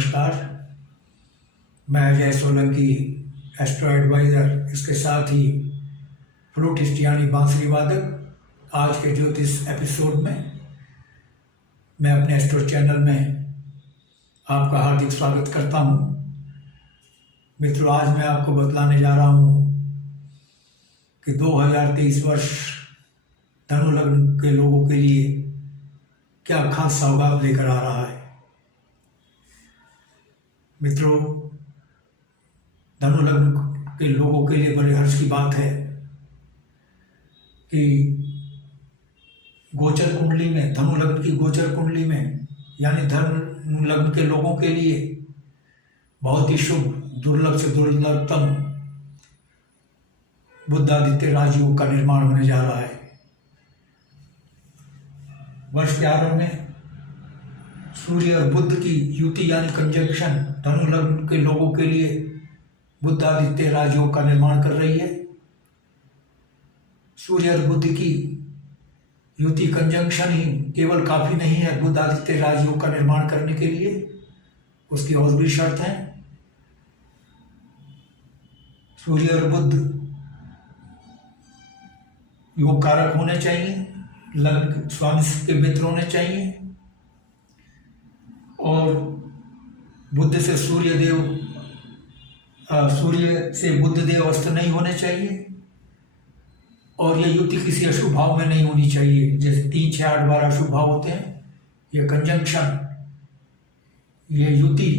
नमस्कार। मैं Ajay Solanki, astro adviser, इसके साथ ही फ्लूटिस्ट यानी बांसुरी वादक। आज के ज्योतिष एपिसोड में मैं अपने एस्ट्रो चैनल में आपका हार्दिक स्वागत करता हूं। मित्रों, आज मैं आपको बतलाने जा रहा हूं कि 2023 वर्ष धनु लग्न के लोगों के लिए क्या खास सौगात लेकर आ रहा है। मित्रों, धनु लग्न के लोगों के लिए बड़े हर्ष की बात है कि गोचर कुंडली में, धनु लग्न की गोचर कुंडली में यानी धनु लग्न के लोगों के लिए बहुत ही शुभ, दुर्लभ से दुर्लभतम बुधादित्य राजयोग का निर्माण होने जा रहा है। वर्ष के आरंभ में सूर्य और बुध की युति यानी कंजंक्शन धनु लग्न के लोगों के लिए बुधादित्य राजयोग का निर्माण कर रही है। सूर्य और बुध की युति कंजंक्शन ही केवल काफी नहीं है बुधादित्य राजयोग का निर्माण करने के लिए, उसकी और भी शर्त है। सूर्य और बुध योग कारक होने चाहिए, लग्न स्वामी के मित्र होने चाहिए और बुध से सूर्य से बुध देव अस्त नहीं होने चाहिए और यह युति किसी अशुभ भाव में नहीं होनी चाहिए। जैसे 3, 6, 8, 12 अशुभ भाव होते हैं, यह कंजंक्शन, यह युति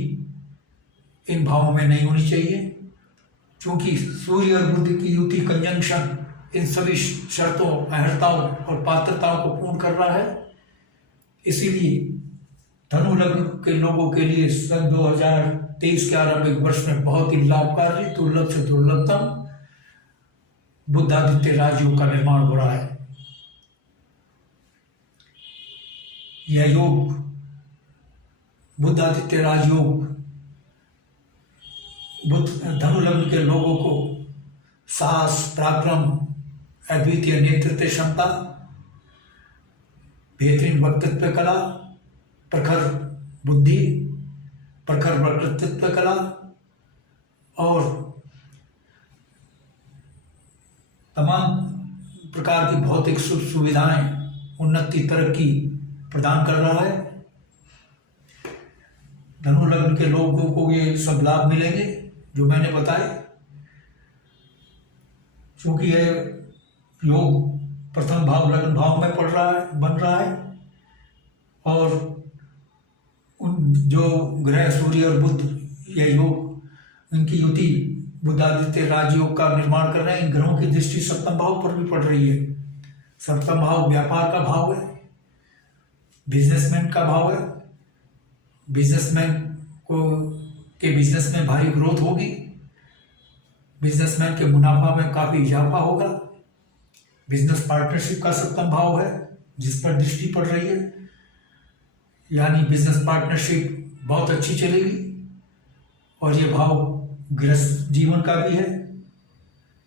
इन भावों में नहीं होनी चाहिए। क्योंकि सूर्य और बुध की युति कंजंक्शन इन सभी शर्तों, अहर्ताओं और पात्रताओं को पूर्ण कर रहा है। इसीलिए धनु लग्न के लोगों के लिए सन 2023 के आरंभिक वर्ष में बहुत ही लाभकारी, दुर्लभ से दुर्लभतम बुधादित्य राजयोग का निर्माण हो रहा है। यह योग, बुधादित्य राजयोग, धनु लग्न के लोगों को साहस, पराक्रम, अद्वितीय नेतृत्व क्षमता, बेहतरीन वक्तृत्व कला, प्रखर बुद्धि, प्रखर वक्तृत्व कला और तमाम प्रकार की भौतिक सुख सुविधाएं, उन्नति, तरक्की प्रदान कर रहा है। धनु लग्न के लोगों को ये सब लाभ मिलेंगे जो मैंने बताए। क्योंकि यह योग प्रथम भाव लग्न भाव में बन रहा है और उन जो ग्रह सूर्य और बुध, यह योग, इनकी युति बुधादित्य राजयोग का निर्माण कर रहे हैं। इन ग्रहों की दृष्टि सप्तम भाव पर भी पड़ रही है। सप्तम भाव व्यापार का भाव है, बिजनेसमैन का भाव है। बिजनेसमैन के बिजनेस में भारी ग्रोथ होगी, बिजनेसमैन के मुनाफा में काफी इजाफा होगा। बिजनेस पार्टनरशिप का सप्तम भाव है जिस पर दृष्टि पड़ रही है, यानी बिजनेस पार्टनरशिप बहुत अच्छी चलेगी। और ये भाव गृहस्थ जीवन का भी है।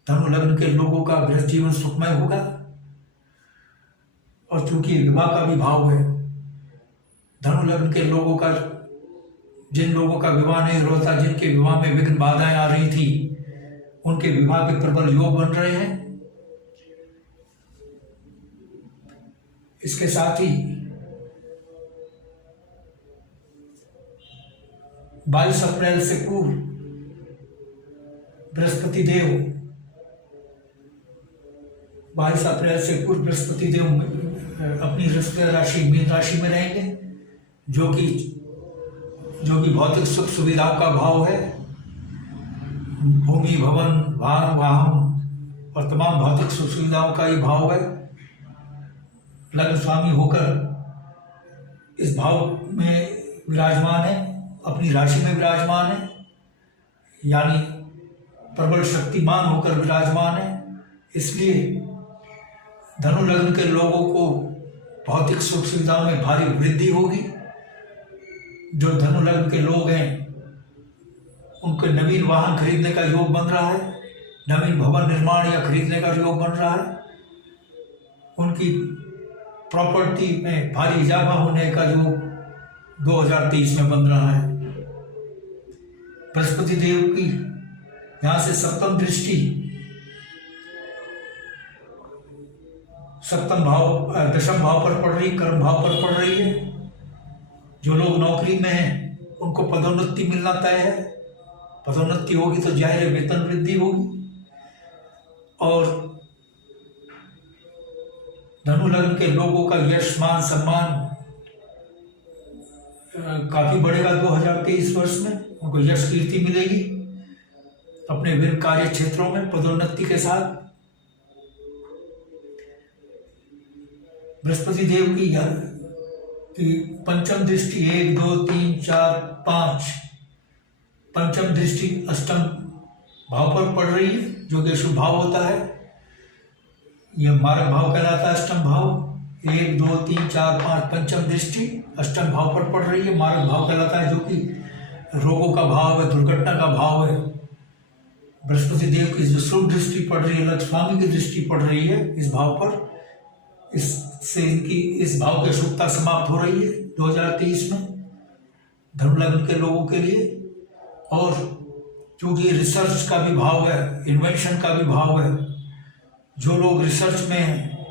धनु लग्न के लोगों का गृहस्थ जीवन सुखमय होगा। और चूंकि विवाह का भी भाव है, धनु लग्न के लोगों का, जिन लोगों का विवाह नहीं हो रहा था, जिनके विवाह में विघ्न बाधाएं आ रही थी, उनके विवाह के प्रबल योग बन रहे हैं। इसके साथ ही 22 अप्रैल से पूर्व बृहस्पति देव, 22 अप्रैल से पूर्व बृहस्पति देव अपनी राशि मीन राशि में रहेंगे, जो कि भौतिक सुख सुविधाओं का भाव है। भूमि, भवन, वाहन और तमाम भौतिक सुख सुविधाओं का ही भाव है। लग्न स्वामी होकर इस भाव में विराजमान है, अपनी राशि में विराजमान है, यानी प्रबल शक्तिमान होकर विराजमान है। इसलिए धनु लग्न के लोगों को भौतिक सुख सुविधाओं में भारी वृद्धि होगी। जो धनु लग्न के लोग हैं उनके नवीन वाहन खरीदने का योग बन रहा है, नवीन भवन निर्माण या खरीदने का योग बन रहा है। उनकी प्रॉपर्टी में भारी इजाफा होने का योग 2023 में बन रहा है। बृहस्पति देव की यहाँ से सप्तम दृष्टि दशम भाव पर पड़ रही, कर्म भाव पर पड़ रही है। जो लोग नौकरी में हैं उनको पदोन्नति मिलना तय है। पदोन्नति होगी तो जाहिर है वेतन वृद्धि होगी। और धनु लग्न के लोगों का यश मान सम्मान काफी बढ़ेगा 2023 वर्ष में। उनको यश कीर्ति मिलेगी अपने विभिन्न कार्य क्षेत्रों में पदोन्नति के साथ। बृहस्पति देव की पंचम दृष्टि 1 2 3 4 5 पंचम दृष्टि अष्टम भाव पर पड़ रही है, जो कि शुभ भाव होता है। यह मारक भाव कहलाता है। अष्टम भाव 1 2 3 4 5 पंचम दृष्टि अष्टम भाव पर पड़ रही है, मारक भाव कहलाता है, जो कि रोगों का भाव है, दुर्घटना का भाव है। बृहस्पति देव की जो शुभ दृष्टि पड़ रही है, लग्न स्वामी की दृष्टि पड़ रही है इस भाव पर, इससे इनकी इस भाव की शुभता समाप्त हो रही है 2023 में धनु लग्न के लोगों के लिए। और क्योंकि रिसर्च का भी भाव है, इन्वेंशन का भी भाव है, जो लोग रिसर्च में हैं,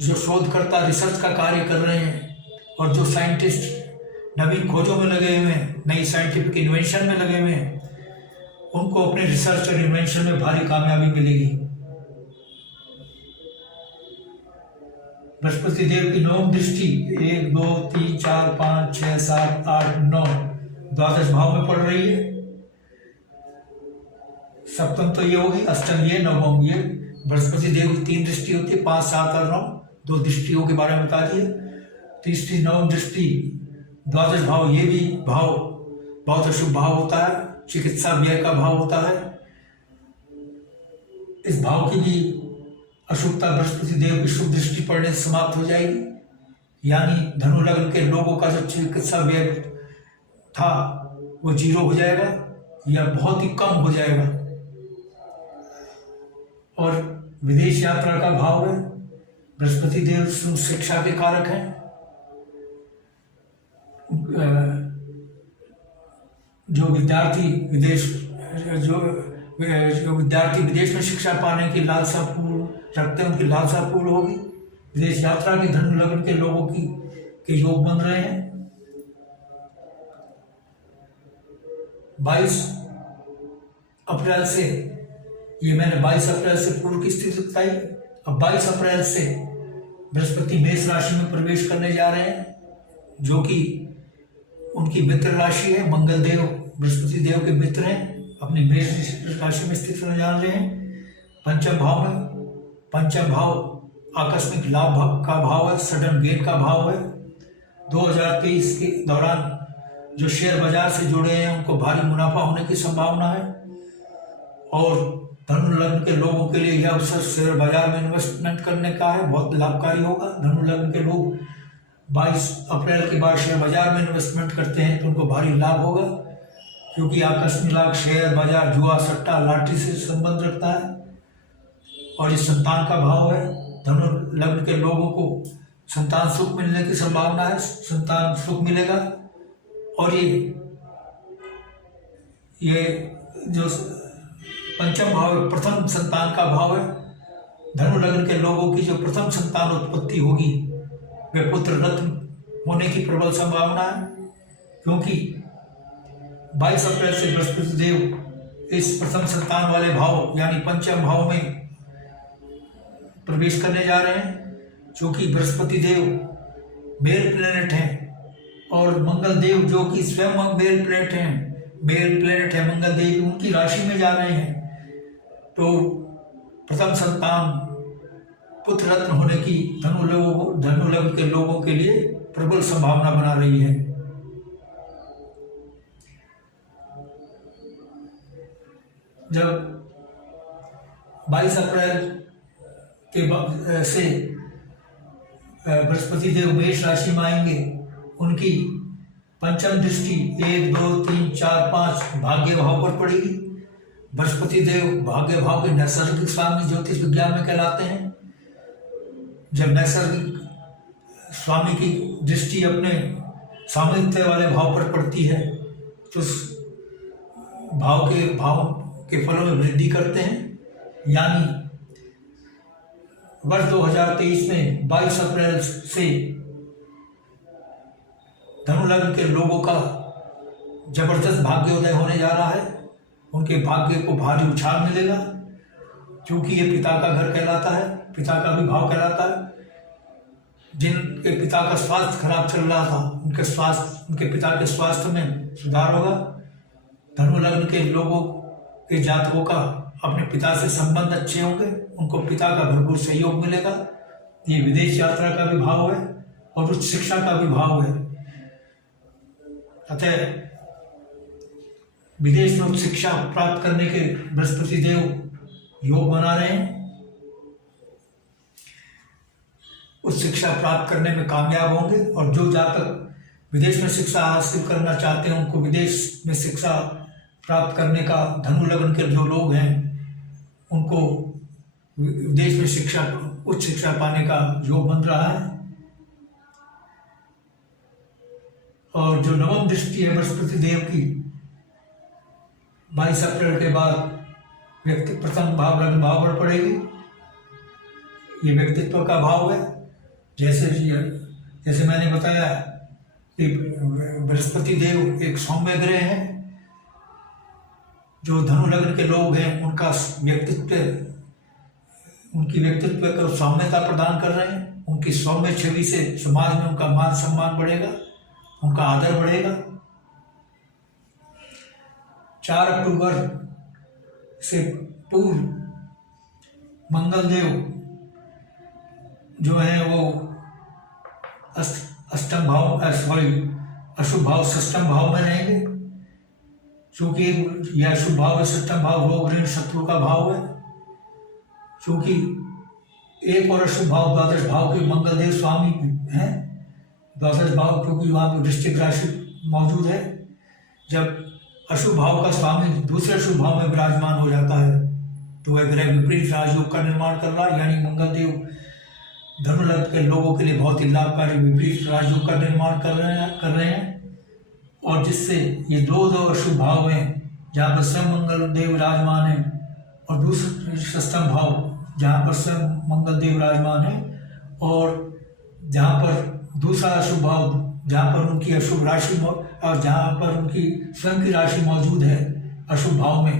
जो शोधकर्ता रिसर्च का कार्य कर रहे हैं और जो साइंटिस्ट नवीन खोजों में लगे हुए हैं, नई साइंटिफिक इन्वेंशन में लगे हुए हैं, उनको अपने रिसर्च और इन्वेंशन में भारी कामयाबी मिलेगी। बृहस्पति देव की नवम दृष्टि 1 2 3 4 5 6 7 8 9 द्वादश भाव में पड़ रही है। सप्तम तो ये होगी, अष्टम ये, नवम ये। बृहस्पति देव की 3 दृष्टि होती है, 5 7 और 9, 2 दृष्टियों के बारे में बता दिए। तीसरी नवम दृष्टि द्वादश भाव, ये भी भाव बहुत अशुभ भाव होता है, चिकित्सा व्यय का भाव होता है। इस भाव की भी अशुभता बृहस्पति देव की शुभ दृष्टि पड़ने से समाप्त हो जाएगी। यानी धनु लग्न के लोगों का जो चिकित्सा व्यय था वो 0 हो जाएगा या बहुत ही कम हो जाएगा। और विदेश यात्रा का भाव है। बृहस्पति देव शिक्षा के कारक हैं। जो विद्यार्थी विदेश में शिक्षा पाने की लालसा पूर्ण रखते हैं, उनकी लालसा पूर्ण होगी। विदेश यात्रा के धनु लग्न के लोगों के योग बन रहे हैं। 22 अप्रैल से, ये मैंने 22 अप्रैल से पूर्व की स्थिति बताई। अब 22 अप्रैल से बृहस्पति मेष राशि में प्रवेश करने जा रहे हैं, जो कि उनकी मित्र राशि है। मंगल देव बृहस्पति देव के मित्र हैं, अपनी मेष राशि में स्थित होने जा रहे हैं। पंचम भाव में, पंचम भाव आकस्मिक लाभ का भाव है, सडन गेन का भाव है। 2023 के दौरान जो शेयर बाजार से जुड़े हैं उनको भारी मुनाफा होने की संभावना है। और धनु लग्न के लोगों के लिए यह अवसर शेयर बाजार में इन्वेस्टमेंट करने का है, बहुत लाभकारी होगा। धनु लग्न के लोग 22 अप्रैल के बाद शेयर बाजार में इन्वेस्टमेंट करते हैं तो उनको भारी लाभ होगा, क्योंकि आकस्मिक लाभ शेयर बाजार, जुआ, सट्टा, लॉटरी से संबंध रखता है। और ये संतान का भाव है। धनु लग्न के लोगों को संतान सुख मिलने की संभावना है, संतान सुख मिलेगा। और ये जो पंचम भाव है, प्रथम संतान का भाव है। धनु लग्न के लोगों की जो प्रथम संतान उत्पत्ति होगी वे पुत्र रत्न होने की प्रबल संभावना है, क्योंकि 22 अप्रैल से बृहस्पति देव इस प्रथम संतान वाले भाव यानी पंचम भाव में प्रवेश करने जा रहे हैं। क्योंकि बृहस्पति देव मेल प्लेनेट हैं और मंगल देव जो कि स्वयं मेल प्लेनेट है मंगल देव, उनकी राशि में जा रहे हैं। तो प्रथम संतान पुत्र रत्न होने की धनु लग्न के लोगों के लिए प्रबल संभावना बना रही है। जब 22 अप्रैल के से बृहस्पति देव मेष राशि में आएंगे, उनकी पंचम दृष्टि 1 2 3 4 5 भाग्य भाव पर पड़ेगी। बृहस्पति देव भाग्य भाव के नैसर्गिक स्वामी ज्योतिष विज्ञान में कहलाते हैं। जब नैसर्गिक स्वामी की दृष्टि अपने सामर्थ्य वाले भाव पर पड़ती है तो भाव के फलों में वृद्धि करते हैं। यानी वर्ष 2023 में 22 अप्रैल से धनु लग्न के लोगों का जबरदस्त भाग्योदय होने जा रहा है। उनके भाग्य को भारी उछाल मिलेगा, क्योंकि ये पिता का घर कहलाता है, पिता का भी भाव कहलाता है। जिनके पिता का स्वास्थ्य खराब चल रहा था, उनके पिता के स्वास्थ्य में सुधार होगा। धनु लग्न के लोगों के जातकों का अपने पिता से संबंध अच्छे होंगे, उनको पिता का भरपूर सहयोग मिलेगा। ये विदेश यात्रा का भी भाव है और उच्च शिक्षा का भी भाव है। अतः विदेश में उच्च शिक्षा प्राप्त करने के बृहस्पति देव योग बना रहे हैं। उच्च शिक्षा प्राप्त करने में कामयाब होंगे, और जो जातक विदेश में शिक्षा हासिल करना चाहते हैं, उनको विदेश में शिक्षा प्राप्त करने का, धनु लग्न के जो लोग हैं उनको विदेश में उच्च शिक्षा पाने का योग बन रहा है। और जो नवम दृष्टि है बृहस्पति देव की 22 अप्रैल के बाद व्यक्ति प्रथम भाव लग्न भाव पर पड़ेगी। ये व्यक्तित्व का भाव है। जैसे मैंने बताया कि बृहस्पति देव एक सौम्य ग्रह है। जो धनु लग्न के लोग हैं उनकी व्यक्तित्व को सौम्यता प्रदान कर रहे हैं। उनकी सौम्य छवि से समाज में उनका मान सम्मान बढ़ेगा, उनका आदर बढ़ेगा। 4 अक्टूबर से पूर्व मंगल देव जो है वो अष्टम भाव अशुभ भाव षष्ठम भाव में रहेंगे। चूंकि यह अशुभ भाव है, षष्ठम भाव रोग ऋण शत्रु का भाव है। चूंकि एक और अशुभ भाव द्वादश भाव के मंगल देव स्वामी हैं। द्वादश भाव क्योंकि वहाँ पर वृश्चिक राशि मौजूद है। जब अशुभ भाव का स्वामी दूसरे शुभ भाव में विराजमान हो जाता है तो वह ग्रह विपरीत राजयोग का निर्माण कर रहा है। यानी मंगल देव धनु लग्न के लोगों के लिए बहुत ही लाभकारी विपरीत राजयोग का निर्माण कर रहे हैं। और जिससे ये दो अशुभ भाव हैं, जहाँ पर स्वयं मंगल देव विराजमान है, और दूसरे षष्ठम भाव जहाँ पर स्वयं मंगल देव विराजमान है, और जहाँ पर दूसरा अशुभ भाव जहाँ पर उनकी अशुभ राशि और जहाँ पर उनकी स्वयं की राशि मौजूद है अशुभ भाव में,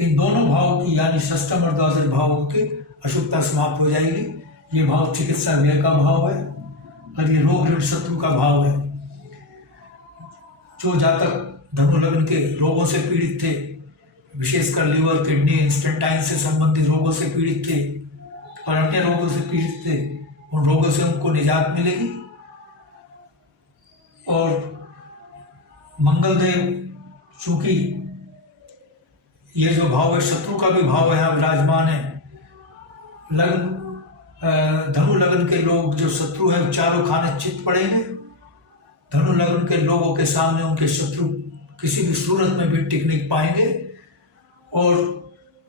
इन दोनों भावों की यानी षष्ठम और द्वादश भावों की अशुभता समाप्त हो जाएगी। ये भाव चिकित्सा व्यय का भाव है और ये रोग ऋण शत्रु का भाव है। जो जातक धनु लग्न के रोगों से पीड़ित थे, विशेषकर लीवर, किडनी, इंस्टेंटाइन से संबंधित रोगों से पीड़ित थे और अन्य रोगों से पीड़ित थे, उन रोगों से उनको निजात मिलेगी। और मंगल देव चूंकि ये जो भाव है शत्रु का भी भाव है, यहाँ विराजमान है। धनु लग्न के लोग जो शत्रु है चारों खाने चित पड़ेंगे। धनु लग्न के लोगों के सामने उनके शत्रु किसी भी सूरत में भी टिक नहीं पाएंगे। और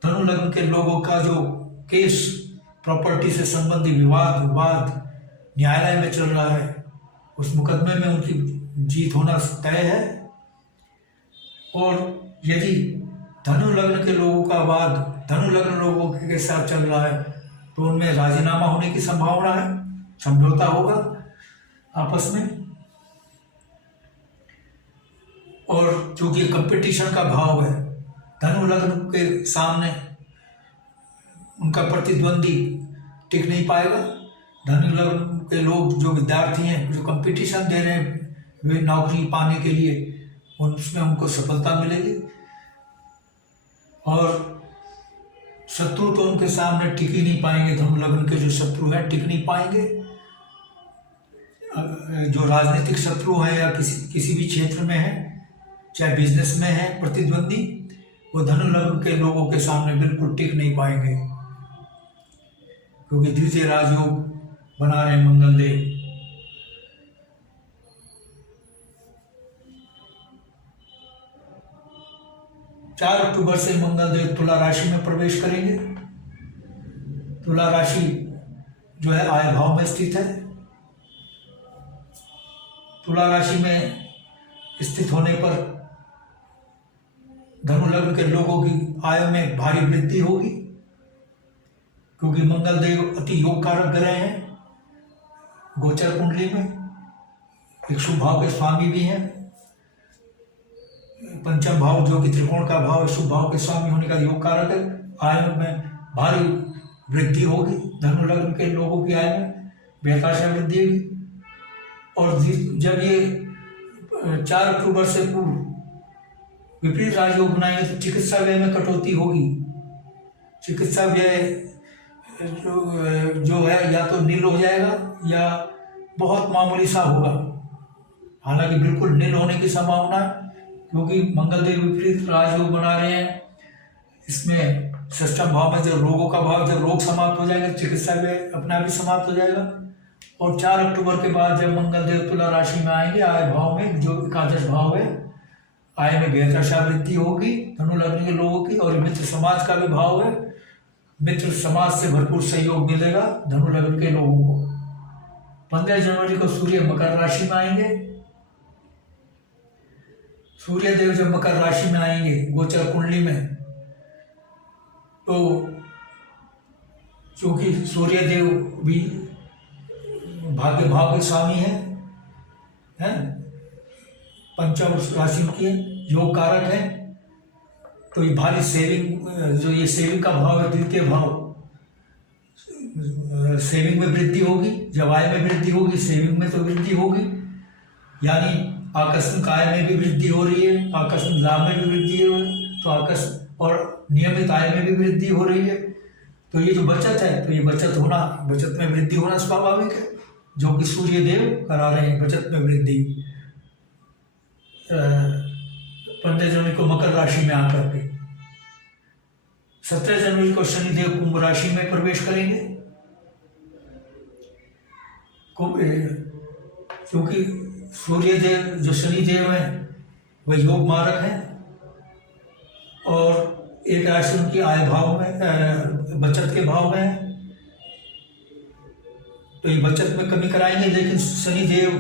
धनु लग्न के लोगों का जो केस, प्रॉपर्टी से संबंधित विवाद न्यायालय में चल रहा है, उस मुकदमे में उनकी जीत होना तय है। और यदि धनु लग्न के लोगों का वाद धनु लग्न लोगों के साथ चल रहा है तो उनमें राजीनामा होने की संभावना है, समझौता होगा आपस में। और चूंकि कंपटीशन का भाव है, धनु लग्न के सामने उनका प्रतिद्वंदी टिक नहीं पाएगा। धनु लग्न के लोग जो विद्यार्थी हैं, जो कंपटीशन दे रहे हैं वे नौकरी पाने के लिए, उसमें उनको सफलता मिलेगी। और शत्रु तो उनके सामने टिक ही नहीं पाएंगे। धनु लग्न के जो शत्रु हैं टिक नहीं पाएंगे। जो राजनीतिक शत्रु है या किसी भी क्षेत्र में है, चाहे बिजनेस में है प्रतिद्वंदी, वो धनु लग्न के लोगों के सामने बिल्कुल टिक नहीं पाएंगे, क्योंकि द्वितीय राजयोग बना रहे मंगल देव। चार अक्टूबर से मंगल देव तुला राशि में प्रवेश करेंगे। तुला राशि जो है आय भाव में स्थित है। तुला राशि में स्थित होने पर धनु लग्न के लोगों की आय में भारी वृद्धि होगी, क्योंकि मंगल देव अति योग कारक ग्रह हैं। गोचर कुंडली में एक शुभ भाव के स्वामी भी हैं। पंचम भाव जो कि त्रिकोण का भाव है, शुभ भाव के स्वामी होने का योग कारक है। आय में भारी वृद्धि होगी, धनु लग्न के लोगों की आय में बेहताशा वृद्धि होगी। और जब ये 4 अक्टूबर से पूर्व विपरीत राजयोग बनाएंगे तो चिकित्सा व्यय में कटौती होगी। चिकित्सा व्यय जो है या तो नील हो जाएगा या बहुत मामूली सा होगा। हालांकि बिल्कुल नील होने की संभावना है, क्योंकि मंगलदेव विपरीत राजयोग बना रहे हैं। इसमें षष्ठम भाव में जब रोगों का भाव, जब रोग समाप्त हो जाएंगे चिकित्सा व्यय अपना भी समाप्त हो जाएगा। और 4 अक्टूबर के बाद जब मंगलदेव तुला राशि में आएंगे, आय भाव में जो एकादश भाव है, आय में बेहताशा वृद्धि होगी धनु लग्न के लोगों की। और मित्र समाज का भी भाव है, मित्र समाज से भरपूर सहयोग मिलेगा धनु लग्न के लोगों को। 15 जनवरी को सूर्य मकर राशि में आएंगे। सूर्य देव जब मकर राशि में आएंगे गोचर कुंडली में, तो चूंकि सूर्य देव भी भाग्य भाव के स्वामी है, पंचम राशि के योग कारक है। तो ये भारी सेविंग, जो ये सेविंग का भाव है द्वितीय भाव, सेविंग में वृद्धि होगी। जब आय में वृद्धि होगी सेविंग में तो वृद्धि होगी, यानी आकस्मिक आय में भी वृद्धि हो रही है, आकस्मिक लाभ में भी वृद्धि हो रही है, तो आकस्मिक और नियमित आय में भी वृद्धि हो रही है। तो ये जो बचत है, तो ये बचत में वृद्धि होना स्वाभाविक है, जो कि सूर्य देव करा रहे हैं बचत में वृद्धि। 15 जनवरी को मकर राशि में आकर के 17 जनवरी को शनिदेव कुंभ राशि में प्रवेश करेंगे। क्योंकि सूर्य देव जो शनिदेव है वह योग मारक है, और एक राशि उनकी आय भाव में, बचत के भाव में है, तो ये बचत में कमी कराएंगे। लेकिन शनिदेव,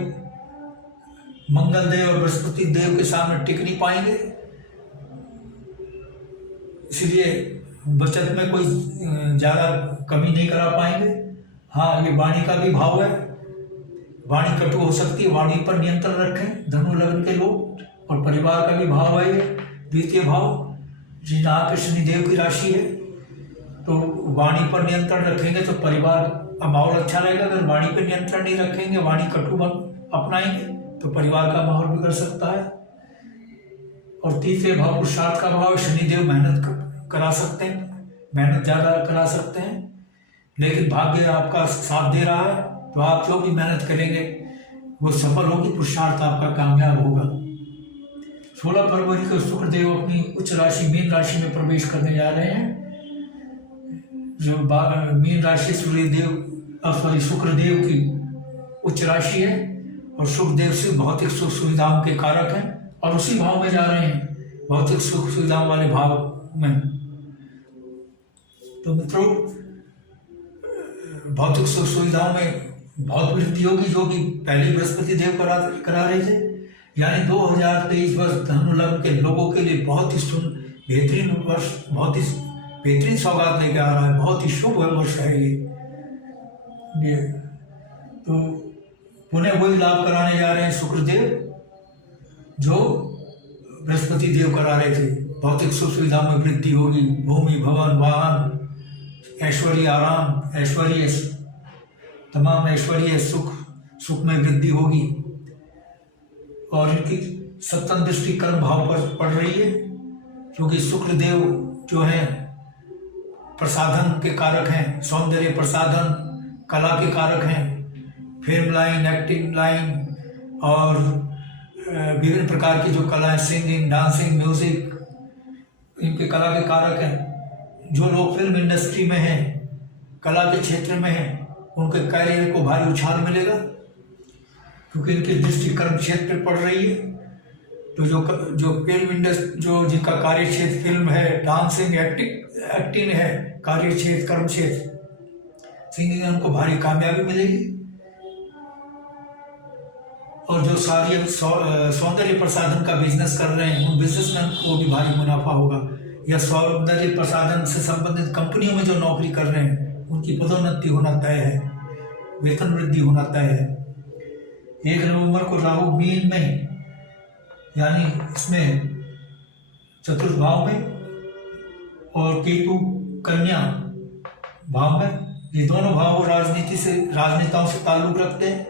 मंगल देव और बृहस्पति देव के सामने टिक नहीं पाएंगे, इसलिए बचत में कोई ज़्यादा कमी नहीं करा पाएंगे। हाँ, ये वाणी का भी भाव है, वाणी कटु हो सकती है, वाणी पर नियंत्रण रखें धनु लग्न के लोग। और परिवार का भी भाव है ये द्वितीय भाव, जहाँ पे शनिदेव की राशि है, तो वाणी पर नियंत्रण रखेंगे तो परिवार का माहौल अच्छा रहेगा। अगर वाणी पर नियंत्रण नहीं रखेंगे, वाणी कटु अपनाएंगे, तो परिवार का माहौल बिगड़ सकता है। और तीसरे भाव पुरुषार्थ का भाव, शनिदेव मेहनत करा सकते हैं, मेहनत ज़्यादा करा सकते हैं, लेकिन भाग्य आपका साथ दे रहा है, तो आप जो भी मेहनत करेंगे वो सफल होगी, पुरुषार्थ आपका कामयाब होगा। 16 फरवरी को शुक्रदेव अपनी उच्च राशि मीन राशि में प्रवेश करने जा रहे हैं। जो मीन राशि शुक्रदेव की उच्च राशि है, और शुक्रदेव से भौतिक सुख सुविधाओं के कारक हैं, और उसी भाव में जा रहे हैं, भौतिक सुख सुविधाओं वाले भाव में। तो मित्रों, भौतिक सुख सुविधाओं में बहुत वृद्धि होगी, जो कि पहले बृहस्पति देव करा रहे थे। यानी 2023 वर्ष धनु लग्न के लोगों के लिए बहुत ही बेहतरीन वर्ष, बहुत ही बेहतरीन सौगात लेके आ रहा है, बहुत ही शुभ वर्ष है ये। तो पुनः वही लाभ कराने जा रहे हैं शुक्रदेव जो बृहस्पति देव करा रहे थे। भौतिक सुख सुविधाओं में वृद्धि होगी, भूमि, भवन, वाहन, ऐश्वर्य, आराम, ऐश्वर्य, तमाम ऐश्वर्य, सुख में वृद्धि होगी। और इनकी सप्तम दृष्टि कर्म भाव पर पड़ रही है, क्योंकि शुक्रदेव जो है प्रसाधन के कारक हैं, सौंदर्य प्रसाधन, कला के कारक हैं, फिल्म लाइन, एक्टिंग लाइन और विभिन्न प्रकार की जो कलाएं, सिंगिंग, डांसिंग, म्यूजिक, इनके कला के कारक हैं। जो लोग फिल्म इंडस्ट्री में हैं, कला के क्षेत्र में हैं, उनके कैरियर को भारी उछाल मिलेगा, क्योंकि इनकी दृष्टि कर्म क्षेत्र पर पड़ रही है। तो जो फिल्म इंडस्ट्री, जो जिनका कार्य क्षेत्र फिल्म है, डांसिंग, एक्टिंग है, कार्य क्षेत्र, कर्म क्षेत्र, सिंगिंग, उनको भारी कामयाबी मिलेगी। और जो सारी सौंदर्य प्रसाधन का बिजनेस कर रहे हैं उन बिजनेसमैन को भी भारी मुनाफा होगा, या सौंदर्य प्रसाधन से संबंधित कंपनियों में जो नौकरी कर रहे हैं उनकी पदोन्नति होना तय है, वेतन वृद्धि होना तय है। 1 नवंबर को राहु मीन में यानी इसमें चतुर्थ भाव में और केतु कन्या भाव में, ये दोनों भाव राजनेताओं से ताल्लुक रखते हैं।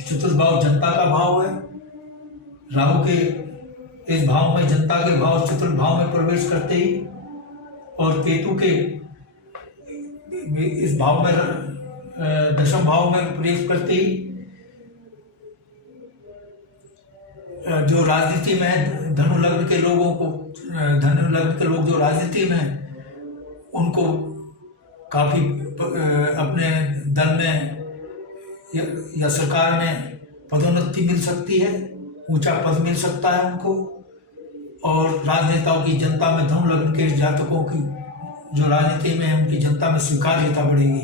चतुर्थ भाव जनता का भाव है, राहु के इस भाव में जनता के भाव चतुर्थ भाव में प्रवेश करते ही और केतु के इस भाव में दशम भाव में प्रवेश करते ही जो राजनीति में है, धनु लग्न के लोग जो राजनीति में है उनको काफी अपने दल में या सरकार में पदोन्नति मिल सकती है, ऊंचा पद मिल सकता है उनको। और राजनेताओं की जनता में धनु लग्न के जातकों की जो राजनीति में है उनकी जनता में स्वीकार्यता बढ़ेगी।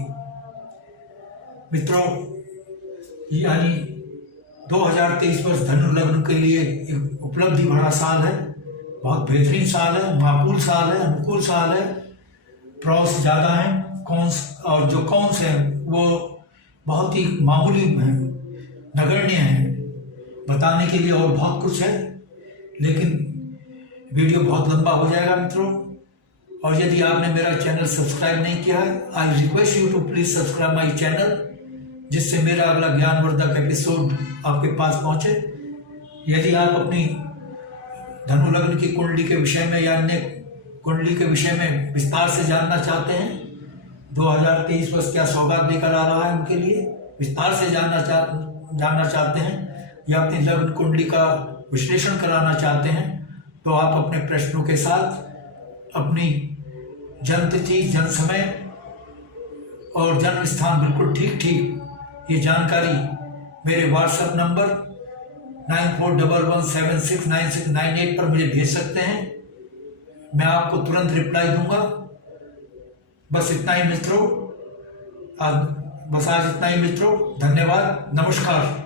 मित्रों, यानी 2023 वर्ष धनु लग्न के लिए एक उपलब्धि भरा साल है, बहुत बेहतरीन साल है, माकूल साल है, अनुकूल साल है। प्रॉस ज़्यादा हैं, और जो कौन्स हैं वो बहुत ही मामूली हैं, नगण्य हैं। बताने के लिए और बहुत कुछ है, लेकिन वीडियो बहुत लंबा हो जाएगा मित्रों। और यदि आपने मेरा चैनल सब्सक्राइब नहीं किया है, I request you to please subscribe my channel, जिससे मेरा अगला ज्ञानवर्धक एपिसोड आपके पास पहुंचे। यदि आप अपनी धनु लग्न की कुंडली के विषय में या अन्य कुंडली के विषय में विस्तार से जानना चाहते हैं, 2023 वर्ष क्या सौगात लेकर आ रहा है उनके लिए विस्तार से जानना चाहते हैं, या अपनी लग्न कुंडली का विश्लेषण कराना चाहते हैं, तो आप अपने प्रश्नों के साथ अपनी जन्म तिथि, जन्म समय और जन्म स्थान बिल्कुल ठीक ये जानकारी मेरे व्हाट्सएप नंबर 9411769698 पर मुझे भेज सकते हैं। मैं आपको तुरंत रिप्लाई दूंगा। बस इतना ही मित्रों, आज इतना ही मित्रों। धन्यवाद, नमस्कार।